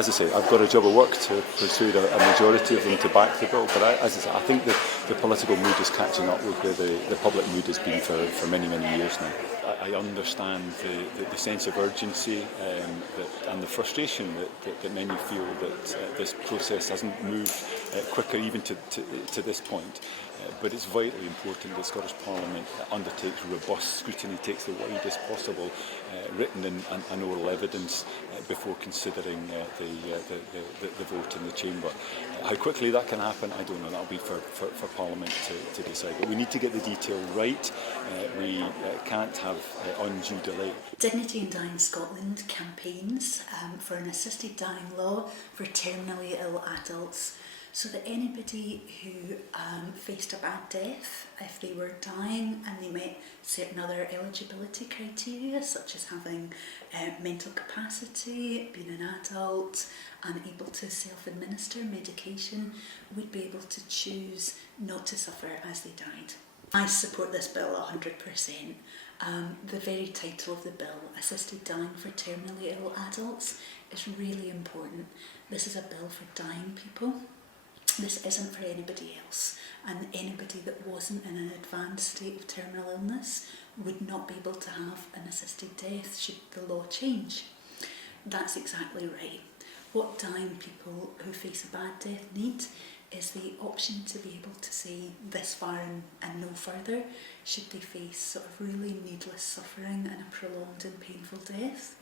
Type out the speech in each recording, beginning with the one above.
as I say, I've got a job of work to persuade a majority of them to back the bill. But as I say, I think the political mood is catching up with where the public mood has been for many, many years now. I understand the sense of urgency and the frustration that many feel that this process hasn't moved quicker even to this point. But it's vitally important that Scottish Parliament undertakes robust scrutiny, takes the widest possible written and oral evidence before considering the vote in the Chamber. How quickly that can happen, I don't know. That'll be for Parliament to decide. But we need to get the detail right. We can't have undue delay. Dignity in Dying Scotland campaigns for an assisted dying law for terminally ill adults, so that anybody who faced a bad death, if they were dying and they met certain other eligibility criteria, such as having mental capacity, being an adult and able to self-administer medication, would be able to choose not to suffer as they died. I support this bill 100%. The very title of the bill, Assisted Dying for Terminally Ill Adults, is really important. This is a bill for dying people. This isn't for anybody else, and anybody that wasn't in an advanced state of terminal illness would not be able to have an assisted death should the law change. That's exactly right. What dying people who face a bad death need is the option to be able to say this far and no further should they face sort of really needless suffering and a prolonged and painful death.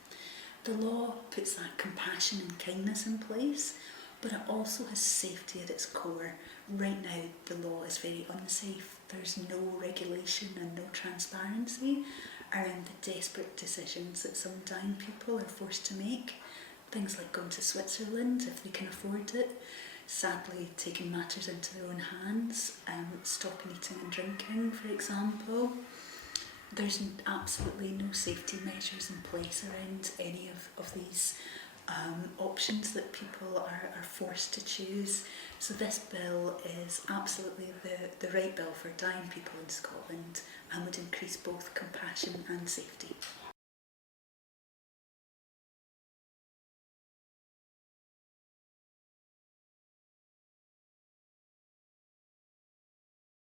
The law puts that compassion and kindness in place, but it also has safety at its core. Right now the law is very unsafe. There's no regulation and no transparency around the desperate decisions that some dying people are forced to make. Things like going to Switzerland if they can afford it, sadly taking matters into their own hands, stopping eating and drinking, for example. There's absolutely no safety measures in place around any of these options that people are forced to choose. So this bill is absolutely the right bill for dying people in Scotland and would increase both compassion and safety.